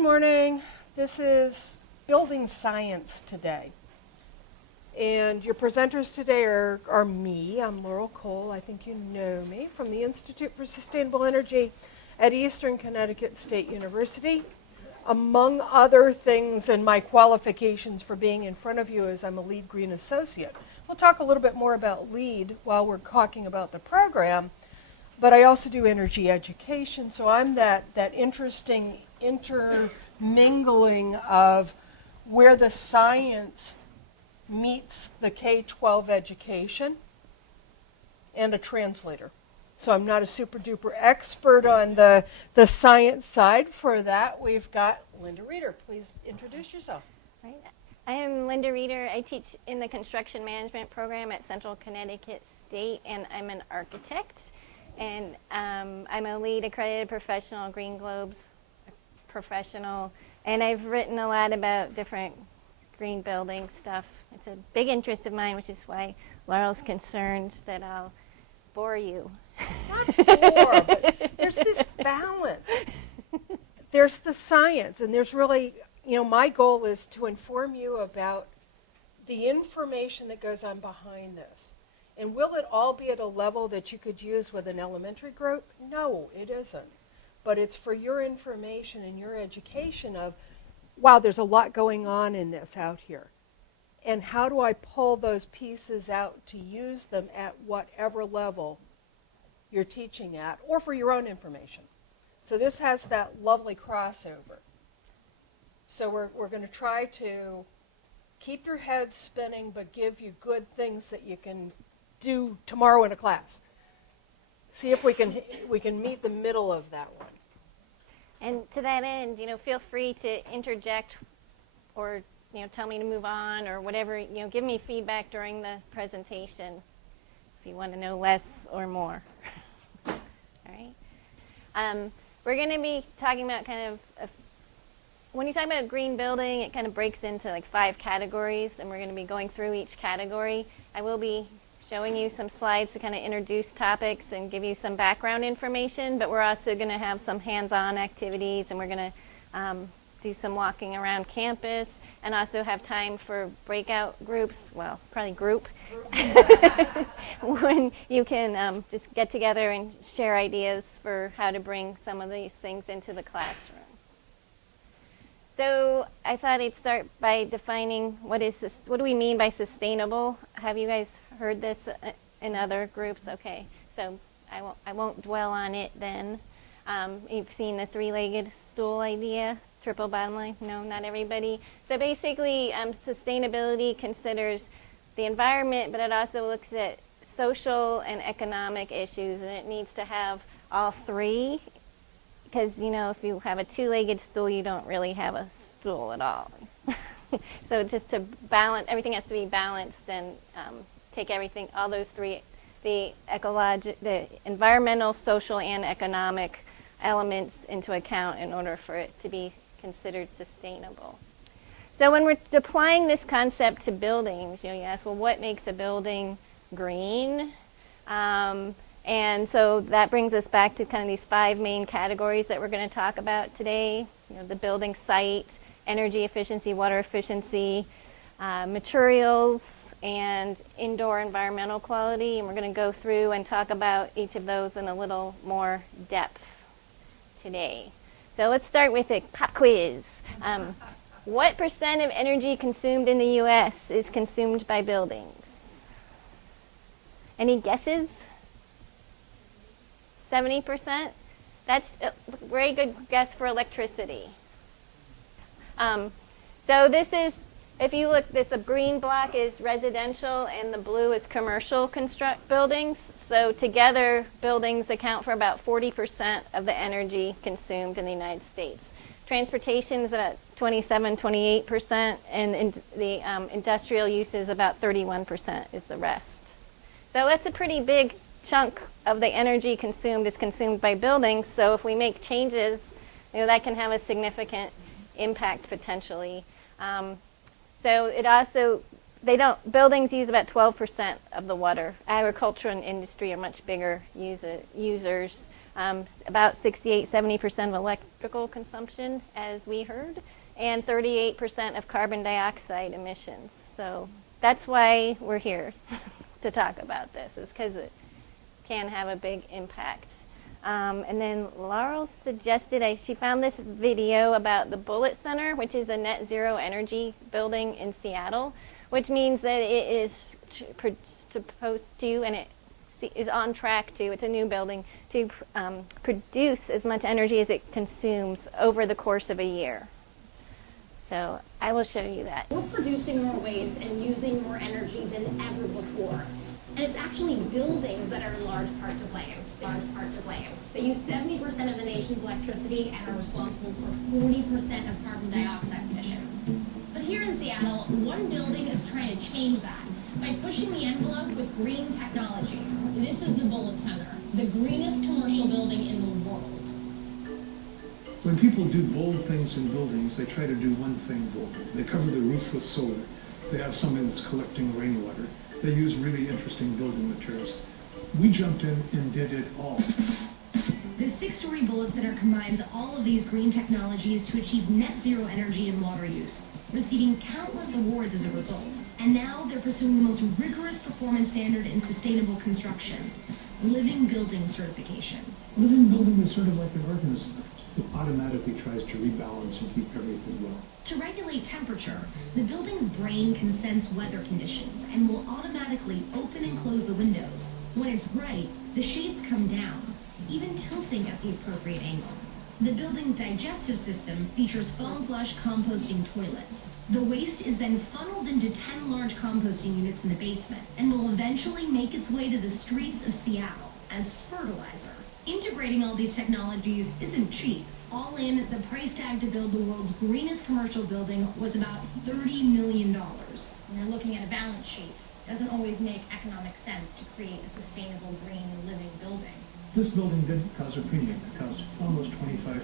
morning. This is building science today. And your presenters today are me. I'm Laurel Kohl. I think you know me from the Institute for Sustainable Energy at Eastern Connecticut State University. Among other things, and my qualifications for being in front of you is I'm a lead green associate. We'll talk a little bit more about LEED while we're talking about the program, but I also do energy education, so I'm that interesting intermingling of where the science meets the K-12 education and a translator. So I'm not a super duper expert on the science side. For that, we've got Linda Reeder. Please introduce yourself. Right. I am Linda Reeder. I teach in the construction management program at Central Connecticut State, and I'm an architect. And I'm a LEED accredited professional, Green Globes professional, and I've written a lot about different green building stuff. It's a big interest of mine, which is why Laurel's concerned that I'll bore you. Not bore, but there's this balance. There's the science, and there's really, my goal is to inform you about the information that goes on behind this. And will it all be at a level that you could use with an elementary group? No, it isn't. But it's for your information and your education of, wow, there's a lot going on in this out here. And how do I pull those pieces out to use them at whatever level you're teaching at, or for your own information? So this has that lovely crossover. So we're going to try to keep your head spinning, but give you good things that you can do tomorrow in a class. See if we can meet the middle of that one. And to that end, feel free to interject or tell me to move on or whatever. Give me feedback during the presentation if you want to know less or more. All right. We're going to be talking about when you talk about green building, it kind of breaks into like 5 categories, and we're going to be going through each category. I will be showing you some slides to kind of introduce topics and give you some background information, but we're also going to have some hands-on activities, and we're going to do some walking around campus, and also have time for breakout groups, well, probably group, when you can just get together and share ideas for how to bring some of these things into the classroom. So I thought I'd start by defining what do we mean by sustainable? Have you guys heard this in other groups? Okay, so I won't dwell on it then. You've seen the 3-legged stool idea, triple bottom line? No, not everybody. So basically, sustainability considers the environment, but it also looks at social and economic issues, and it needs to have all 3. Because, if you have a 2-legged stool, you don't really have a stool at all. So just to balance, everything has to be balanced and take all those 3, the environmental, social, and economic elements into account in order for it to be considered sustainable. So when we're applying this concept to buildings, you ask, well, what makes a building green? And so that brings us back to kind of these 5 main categories that we're going to talk about today. The building site, energy efficiency, water efficiency, materials, and indoor environmental quality. And we're going to go through and talk about each of those in a little more depth today. So let's start with a pop quiz. What % of energy consumed in the U.S. is consumed by buildings? Any guesses? 70%? That's a very good guess for electricity. So this is, if you look, the green block is residential and the blue is commercial buildings. So together, buildings account for about 40% of the energy consumed in the United States. Transportation is about 27-28%, and the industrial use is about 31% is the rest. So that's a pretty big chunk of the energy consumed is consumed by buildings. So if we make changes, that can have a significant impact potentially. So it also, buildings use about 12% of the water. Agriculture and industry are much bigger users. about 68-70% of electrical consumption, as we heard, and 38% of carbon dioxide emissions. So that's why we're here to talk about this, is because it can have a big impact. And then Laurel suggested, she found this video about the Bullitt Center, which is a net zero energy building in Seattle, which means that it is supposed to, and it is on track to, it's a new building, to produce as much energy as it consumes over the course of a year. So I will show you that. We're producing more waste and using more energy than ever before. And it's actually buildings that are in large part to blame. They use 70% of the nation's electricity and are responsible for 40% of carbon dioxide emissions. But here in Seattle, one building is trying to change that by pushing the envelope with green technology. This is the Bullitt Center, the greenest commercial building in the world. When people do bold things in buildings, they try to do one thing bold. They cover the roof with solar. They have something that's collecting rainwater. They use really interesting building materials. We jumped in and did it all. The 6-story Bullitt Center combines all of these green technologies to achieve net zero energy and water use, receiving countless awards as a result. And now they're pursuing the most rigorous performance standard in sustainable construction, living building certification. Living building is sort of like an organism. It automatically tries to rebalance and keep everything well. To regulate temperature, the building's brain can sense weather conditions and will automatically open and close the windows. When it's bright, the shades come down, even tilting at the appropriate angle. The building's digestive system features foam flush composting toilets. The waste is then funneled into 10 large composting units in the basement and will eventually make its way to the streets of Seattle as fertilizer. Integrating all these technologies isn't cheap. All in, the price tag to build the world's greenest commercial building was about $30 million. When you're looking at a balance sheet, it doesn't always make economic sense to create a sustainable green living building. This building didn't cost a premium. It cost almost 25%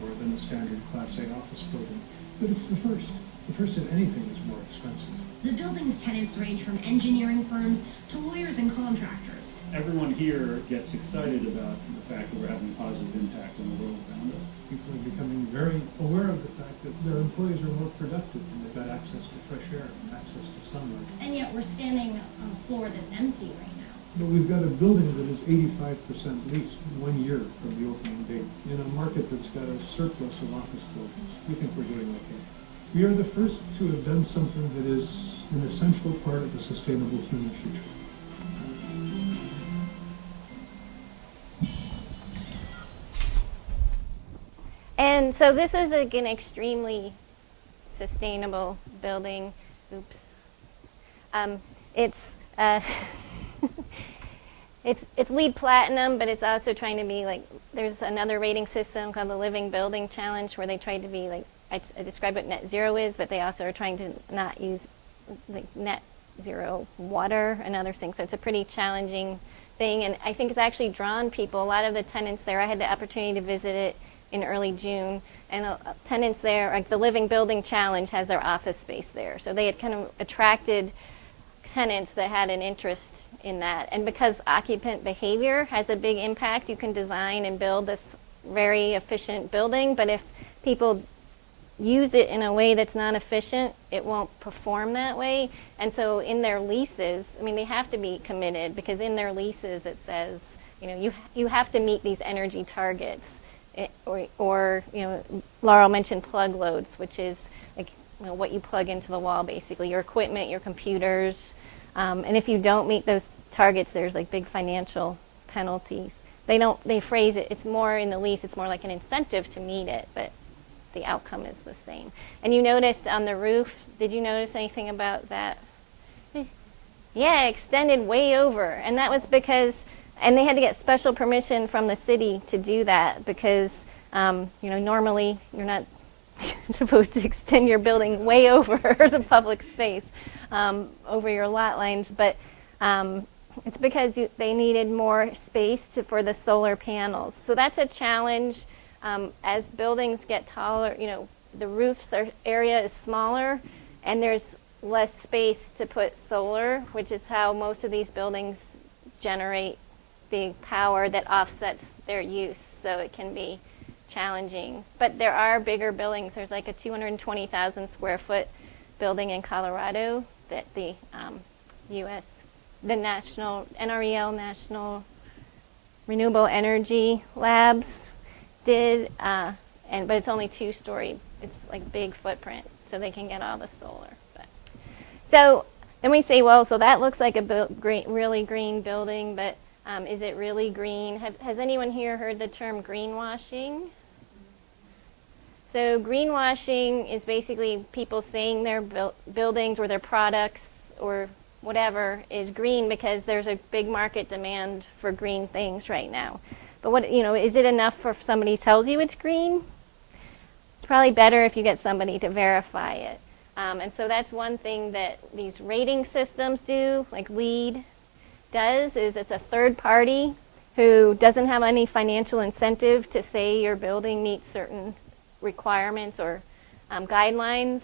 more than a standard Class A office building. But it's the first. The first of anything is more expensive. The building's tenants range from engineering firms to lawyers and contractors. Everyone here gets excited about the fact that we're having a positive impact on the world around us. People are becoming very aware of the fact that their employees are more productive and they've got access to fresh air and access to sunlight. And yet we're standing on a floor that's empty right now. But we've got a building that is 85% leased 1 year from the opening date in a market that's got a surplus of office buildings. We think we're doing okay. We are the first to have done something that is an essential part of a sustainable human future. And so this is like an extremely sustainable building. Oops. It's it's LEED Platinum, but it's also trying to be like, there's another rating system called the Living Building Challenge where they try to be like, I describe what net zero is, but they also are trying to not use like net zero water and other things. So it's a pretty challenging thing, and I think it's actually drawn people. A lot of the tenants there, I had the opportunity to visit it in early June, and tenants there, like the Living Building Challenge has their office space there. So they had kind of attracted tenants that had an interest in that. And because occupant behavior has a big impact, you can design and build this very efficient building, but if people use it in a way that's not efficient, it won't perform that way. And so in their leases, I mean, they have to be committed, because in their leases it says, you know, you have to meet these energy targets. Or you know, Laurel mentioned plug loads, which is like, you know, what you plug into the wall, basically your equipment, your computers, and if you don't meet those targets, there's like big financial penalties. They phrase it, it's more in the lease, it's more like an incentive to meet it, but the outcome is the same. And you noticed on the roof, did you notice anything about that? Yeah, extended way over, and that was because, and they had to get special permission from the city to do that, because you know, normally you're not supposed to extend your building way over the public space, over your lot lines, but it's because they needed more space for the solar panels. So that's a challenge. As buildings get taller, you know, the roof area is smaller, and there's less space to put solar, which is how most of these buildings generate big power that offsets their use, so it can be challenging. But there are bigger buildings. There's like a 220,000 square foot building in Colorado that the National NREL, National Renewable Energy Labs did, but it's only 2-story. It's like big footprint, so they can get all the solar. But so then we say, well, so that looks like a really green building, but is it really green? Has anyone here heard the term greenwashing? So greenwashing is basically people saying their buildings or their products or whatever is green because there's a big market demand for green things right now. But what, is it enough for somebody tells you it's green? It's probably better if you get somebody to verify it. And so that's one thing that these rating systems do, like LEED does, is it's a third party who doesn't have any financial incentive to say your building meets certain requirements or guidelines.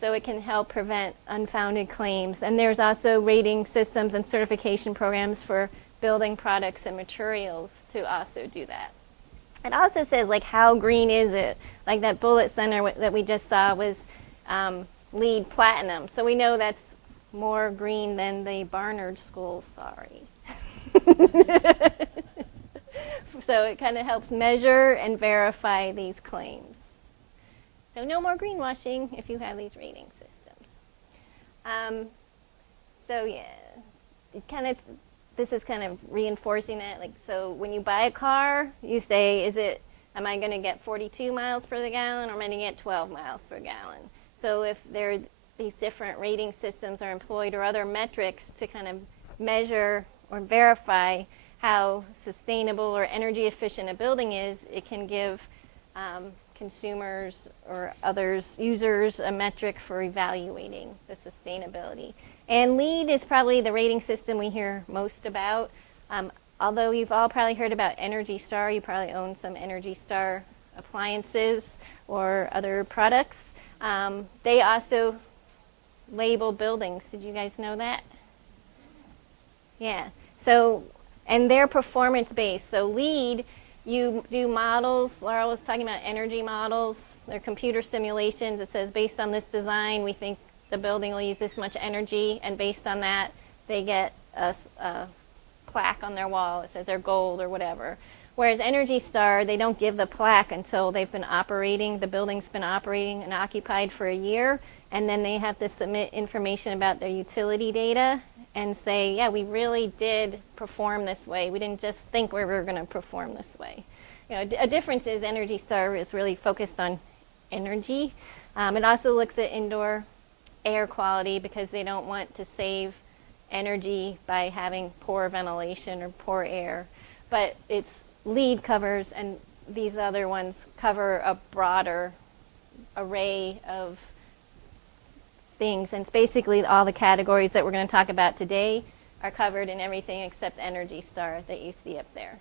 So it can help prevent unfounded claims. And there's also rating systems and certification programs for building products and materials to also do that. It also says, like, how green is it? Like that Bullitt Center that we just saw was LEED Platinum. So we know that's more green than the Barnard School, sorry. So it kind of helps measure and verify these claims. So no more greenwashing if you have these rating systems. So yeah, this is kind of reinforcing that. Like, so when you buy a car, you say, am I going to get 42 miles per the gallon or am I going to get 12 miles per gallon? So if these different rating systems are employed or other metrics to kind of measure or verify how sustainable or energy efficient a building is, it can give consumers or others, users, a metric for evaluating the sustainability. And LEED is probably the rating system we hear most about. Although you've all probably heard about Energy Star, you probably own some Energy Star appliances or other products. They also label buildings. Did you guys know that? Yeah. So, and they're performance-based. So LEED, you do models. Laurel was talking about energy models. They're computer simulations. It says, based on this design, we think the building will use this much energy. And based on that, they get a plaque on their wall. It says they're gold or whatever. Whereas Energy Star, they don't give the plaque until they've been operating, the building's been operating and occupied for a year, and then they have to submit information about their utility data and say, yeah, we really did perform this way. We didn't just think we were going to perform this way. A difference is Energy Star is really focused on energy. It also looks at indoor air quality because they don't want to save energy by having poor ventilation or poor air. But it's LEED covers, and these other ones cover a broader array of things. And it's basically all the categories that we're going to talk about today are covered in everything except Energy Star that you see up there.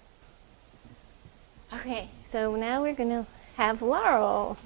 Okay, so now we're going to have Laurel